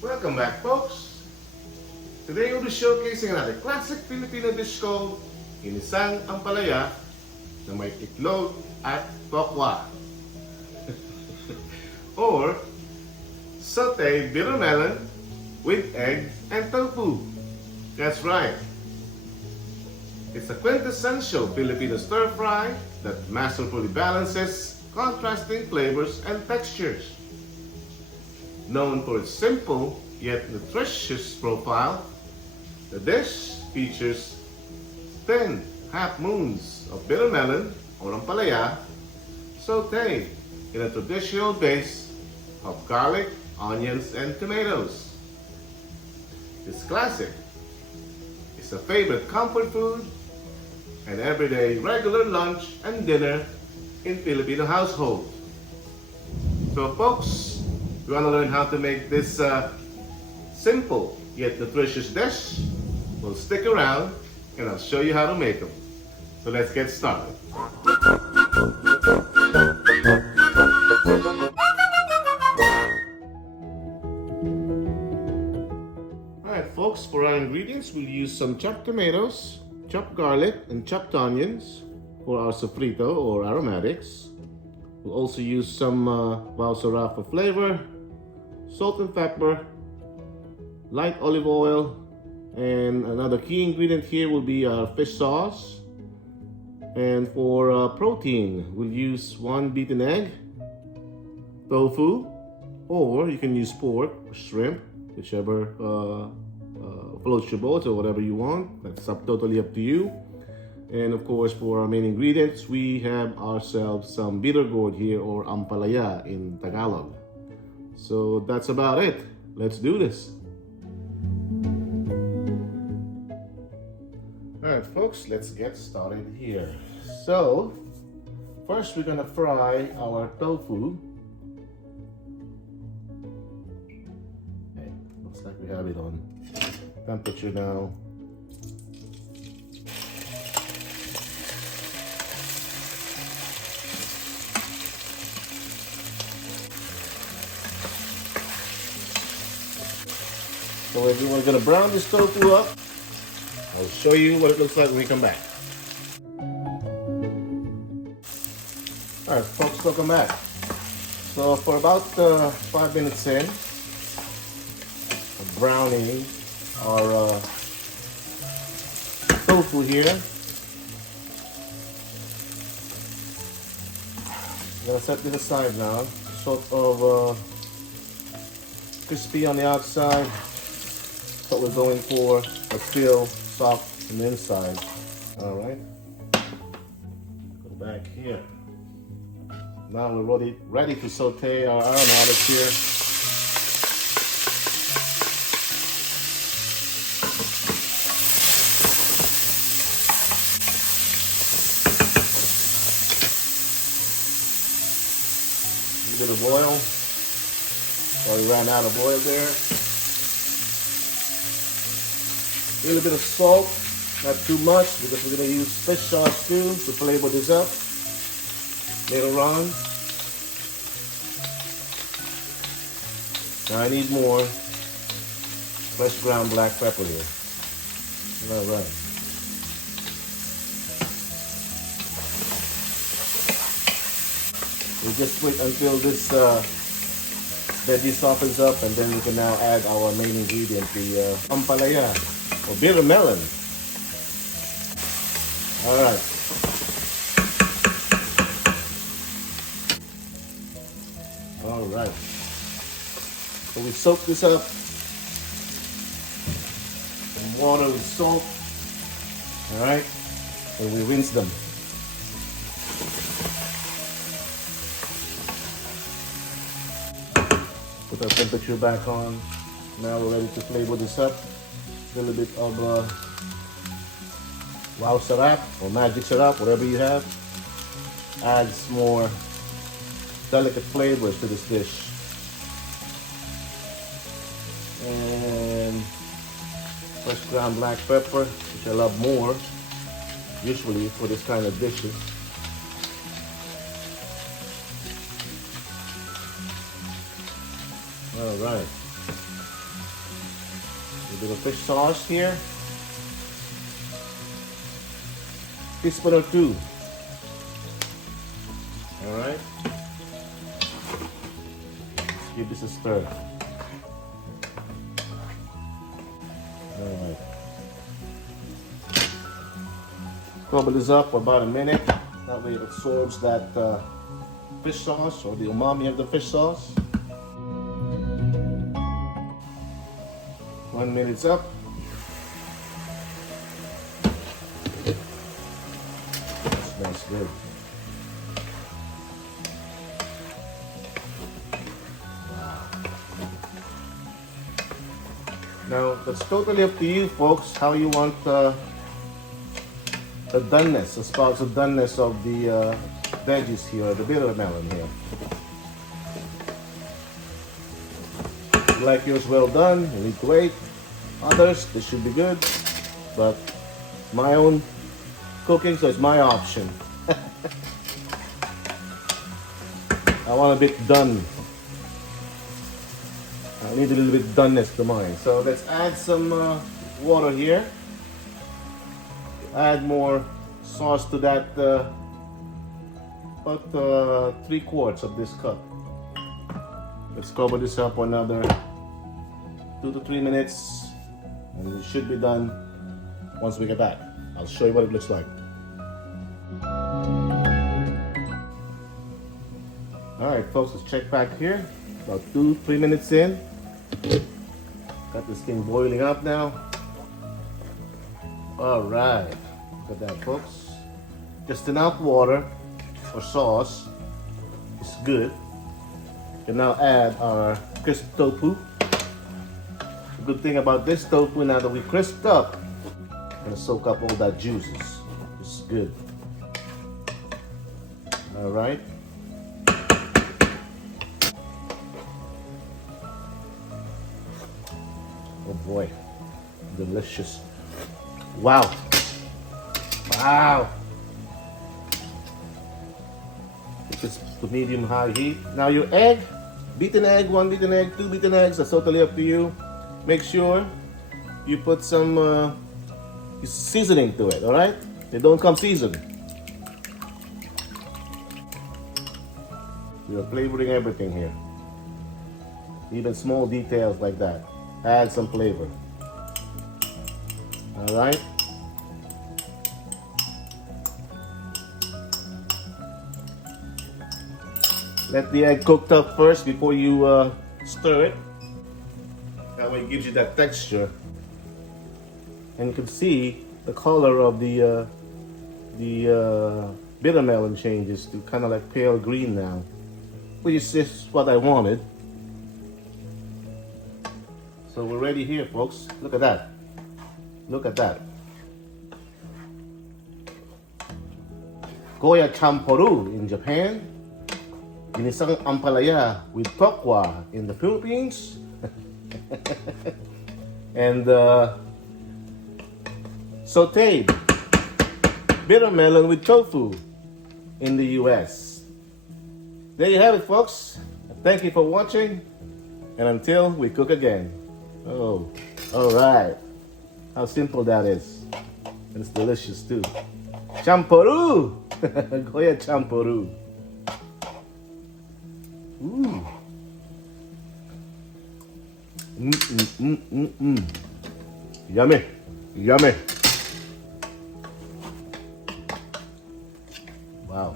Welcome back, folks. Today we'll be showcasing another classic Filipino dish called Ginisang Ampalaya na may itlog at tokwa. Or Sautéed Bitter Melon with egg and tofu. That's right. It's a quintessential Filipino stir-fry that masterfully balances contrasting flavors and textures. Known for its simple yet nutritious profile, the dish features thin half moons of bitter melon or ampalaya sautéed in a traditional base of garlic, onions, and tomatoes. This classic is a favorite comfort food and everyday regular lunch and dinner in Filipino households. So folks, you want to learn how to make this simple yet nutritious dish? Well, stick around and I'll show you how to make them. So let's get started. Alright folks, for our ingredients we'll use some chopped tomatoes, chopped garlic, and chopped onions for our sofrito or aromatics. We'll also use some balsara for flavor, salt and pepper, light olive oil, and another key ingredient here will be our fish sauce. And for protein, we'll use 1 beaten egg, tofu, or you can use pork or shrimp, whichever floats your boat or whatever you want. That's totally up to you. And of course, for our main ingredients, we have ourselves some bitter gourd here, or ampalaya in Tagalog. So that's about it. Let's do this. Alright folks, let's get started here. So, first we're gonna fry our tofu. Okay, looks like we have it on temperature now. So we're gonna brown this tofu up. I'll show you what it looks like when we come back. Alright folks, welcome back. So for about 5 minutes in, browning our tofu here. I'm gonna set this aside now. Sort of crispy on the outside. What we're going for, but still soft on the inside. All right, go back here. Now we're ready to saute our aromatics here. A little bit of oil. Well, we ran out of oil there. A little bit of salt, not too much, because we're going to use fish sauce too to flavor this up later on. Now I need more fresh ground black pepper here. All right. We just wait until this veggie softens up, and then we can now add our main ingredient, the ampalaya, or bitter melon. All right. All right. So we soak this up in water with salt. All right. And we rinse them. Put our temperature back on. Now we're ready to flavor this up. A little bit of wow sarap or magic sarap, whatever you have. Adds more delicate flavors to this dish. And fresh ground black pepper, which I love more usually for this kind of dishes. All right. A bit of fish sauce here. Teaspoon or two. Alright. Give this a stir. Alright. Cover this up for about a minute. That way it absorbs that fish sauce or the umami of the fish sauce. 1 minute's up. That smells good. Wow. Now, that's totally up to you folks how you want the doneness, as far as the doneness of the veggies here, the bitter melon here. If you like yours well done, you need to wait. Others, this should be good, but my own cooking, so it's my option. I want a bit done. I need a little bit doneness to mine. So let's add some water here. Add more sauce to that, about 3/4 of this cup. Let's cover this up for another 2 to 3 minutes, and it should be done once we get back. I'll show you what it looks like. Alright folks, let's check back here. About 2-3 minutes in. Got this thing boiling up now. Alright, look at that folks. Just enough water or sauce is good. We can now add our crisp tofu. The good thing about this tofu, now that we crisped up, it's gonna soak up all that juices. It's good. Alright. Oh boy, delicious. Wow. Wow. It's to medium high heat. Now your egg, beaten egg, 1 beaten egg, 2 beaten eggs, that's totally up to you. Make sure you put some seasoning to it, alright? They don't come seasoned. You're flavoring everything here. Even small details like that. Add some flavor. Alright? Let the egg cooked up first before you stir it. That way it gives you that texture. And you can see the color of the bitter melon changes to kind of like pale green now, which is just what I wanted. So we're ready here, folks. Look at that. Look at that. Goya champoru in Japan. Ginisang Ampalaya with tokwa in the Philippines. And Sautéed Bitter Melon with tofu in the US. There you have it, folks. Thank you for watching. And until we cook again. Oh, all right. How simple that is. And it's delicious too. Champoru! Goya champoru. Ooh. Yummy. Yummy. Wow.